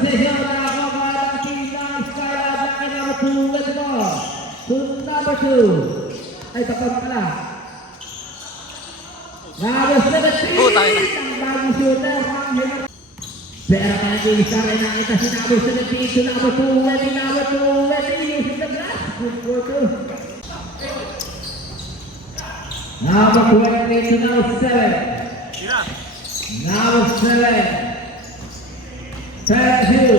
possession dilakukan oleh timnas Skyline number 2 with the ball. To number 2. Ay, tapos pala. Number 17. Ang bagong shooter. Pero lagi sa rin ang ita si number 17 to number 2. Ready, number 2. Ready, using the glass. Good for 2. Number 20 to number 7. Number 7. Thank you.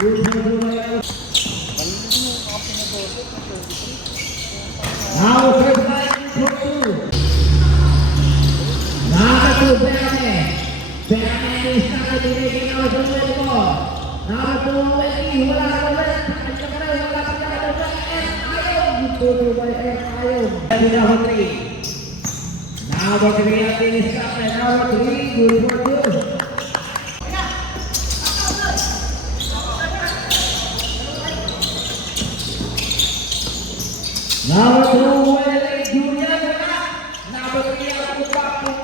Good for 2. Now first line for 2. Number 2, Berame. Berame is not making out the ball. Number 2, Wendy. Wala ka ulit. Wala ka ulit. Ayaw. Good by Ayaw. Number 3. Number 3 is not. Number 3, good for 2. Number 2, Wendy Julian. Number 3, aku masuk.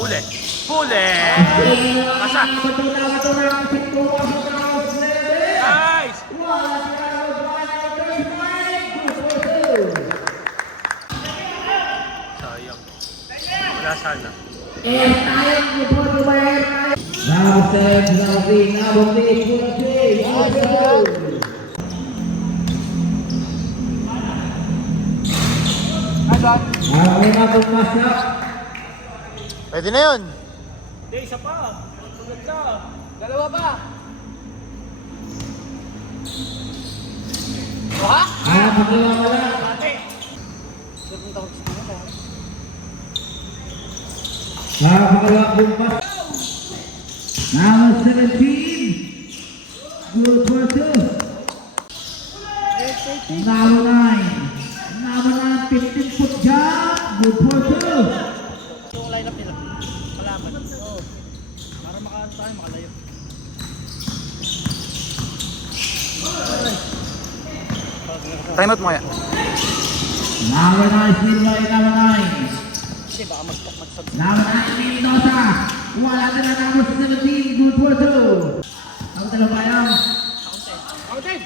Boleh. Masa. Nice. Sayang. Wala sana. Pwede na yun. Hindi, isa pa. Tulad ka. Dalawa pa. Ha? Ate. Number 17. Good for 2. Number 9. Number 9, 15 foot jump. Good for 2. Yung lineup nila. Malaman. Oo. Para makaano tayo, makalayo. Time out mo kaya. Number 9, still by number 9. Kasi baka magsab. Number 9, Minota. Wala ka na number 17. Good for 2. Ang dalawa yan. Counted.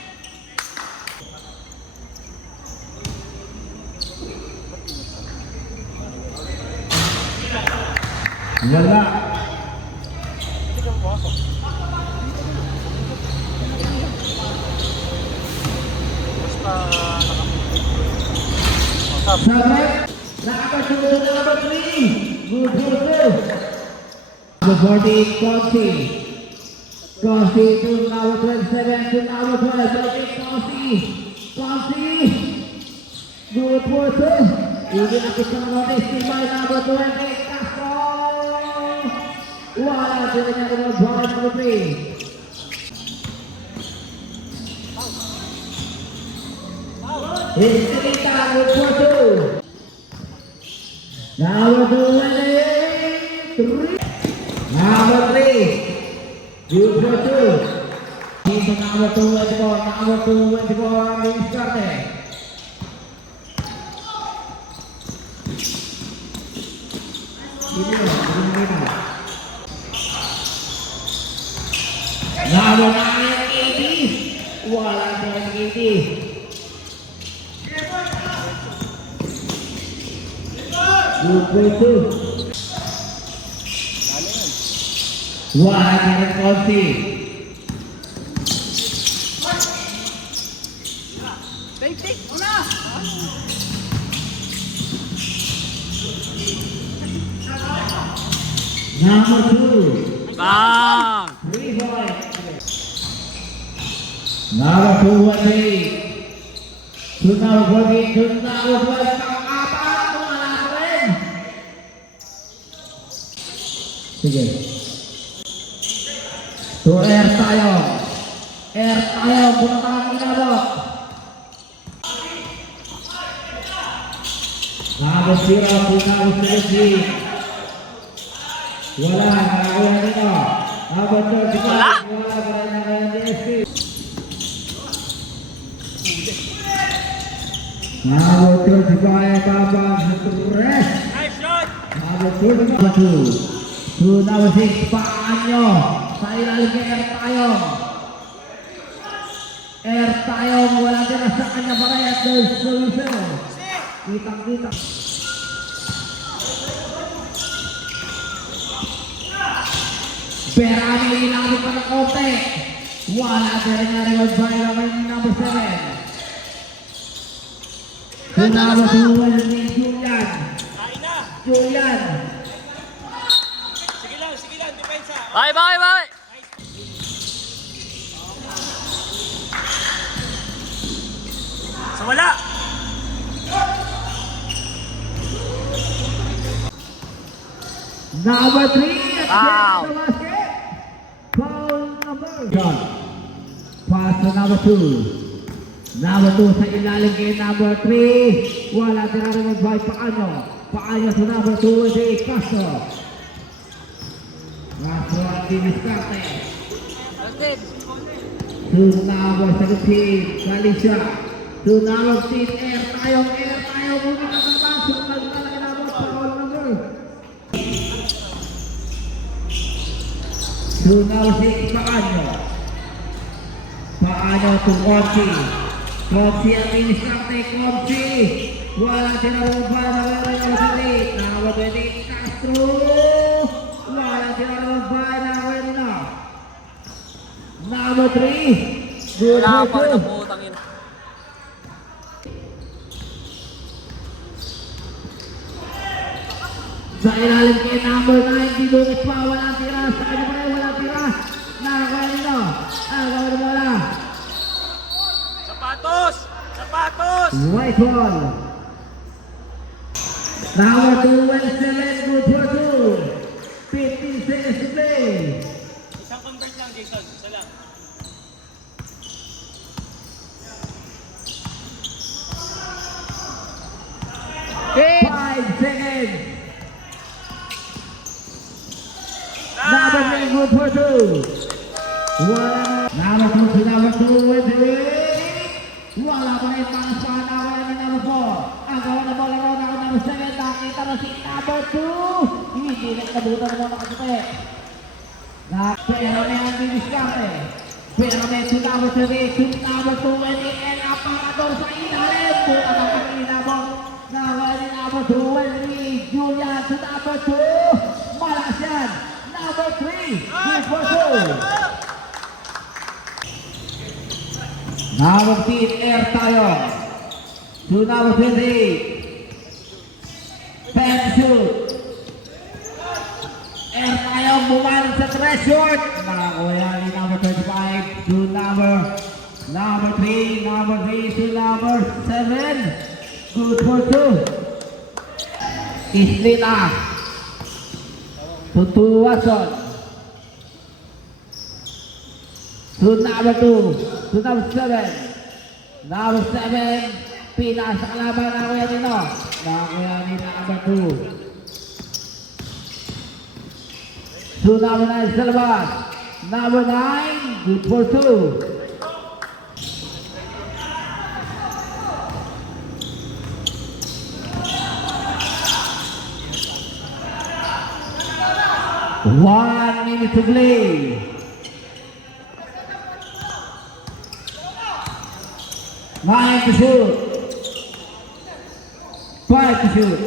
Wala. Sabay. Nakakasunod na number 3. Good for 2. Number 40, Consi. Consi to number 27 to number 12. Consi. Consi. Good for 2. Even ako sa notice ni by number 20. Castro. Wala sila niya ng ball number 3. Hinsilita, good for 2. Number 23. Number 3. Good for 2. Dito number 24. Number 24 ang diskarte. Number 9, 80. Wala sila 80. Good for 2. Wala sila Consi. Take. Una! Number 2. Bang! 3 points. Number 2, 28. To number 14, to number 12. Pang-apat, wala ka rin. Sige. To Air tayo. Air tayo. Bunatang inabot. Number 0 to number 17. Wala. Nakakuha nito. Number 35. Wala. Wala na DSP. Number 35. Tabang sa Torres. Nice shot! Number 2. To number 6. Paanyo. Sa ilalim kay Air tayo. Air tayo. Wala din na sa kanya pa rin. There's solution. Kitang-kita. Perami ilangin pa ng konti. Wala din na rin by naman ni number 7. Number 2 ni Julian. Kain na! Julian. Sige lang, depensa. Bye! Sa wala! Number 3. Wow. Foul number. John. Pass to number 2. Number 2 sa ilalim kay number 3. Wala tinarin by Paanyo. Paanyo sa number 2 si Castro. Castro ang diniskarte. To number 17. Galicia. To number 15. Air tayo. Muna ka sa pasok. Naglalaki number foul number. To number 6. Paanyo to Conchi. Conchi ang diniskarte. Conchi. Wala tinarin by number 20. Castro. Wala tinarin by number 3. Good Wala pa rin hustle. ang putang ina. Sa ilalim kay number 9, Didonis pa, walang tira. Sa kanya pa rin, walang tira. Nakakuha nito. Agaw na bola. Sapatos! White ball. Number 27, good for 2. 15 seconds to play. Isang convert lang, Jason. Isa lang. Eight. 5 seconds. Number 3, good for 2. Number 2 to number 2 with the wala pa rin panas pa number 4. Ang gawa na bola ron ako number 7. Nakita na si number 2. Hindi nagkabutan na mga kasute. Pero may ang diniskarte. Pero may to number 3. To number 2 and the aparador sa ilalim. Buka na pag-inabot. Nawa ni number 2 and the Julian to number 2. Malas yan. Number 3. Good for 2. Number 15, Air tayo. To number 20. Pen shoot. Air tayo, bumalan sa threshold. Nakakuha ni number 25. To number 3. Number 3 to number 7. Good for 2. Islina. To Watson. To number 2. To number 7. Number 7. Pinas sa kalaban na kuya nito. Nakakuha ni number 2. To number 9 sa labas. Number 9. Good for 2. One minute to play. Nine to shoot. 5 to shoot.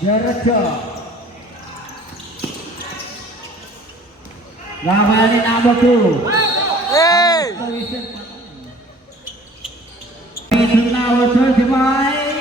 Diretso. Laban ni number 2. Hey! Number 35.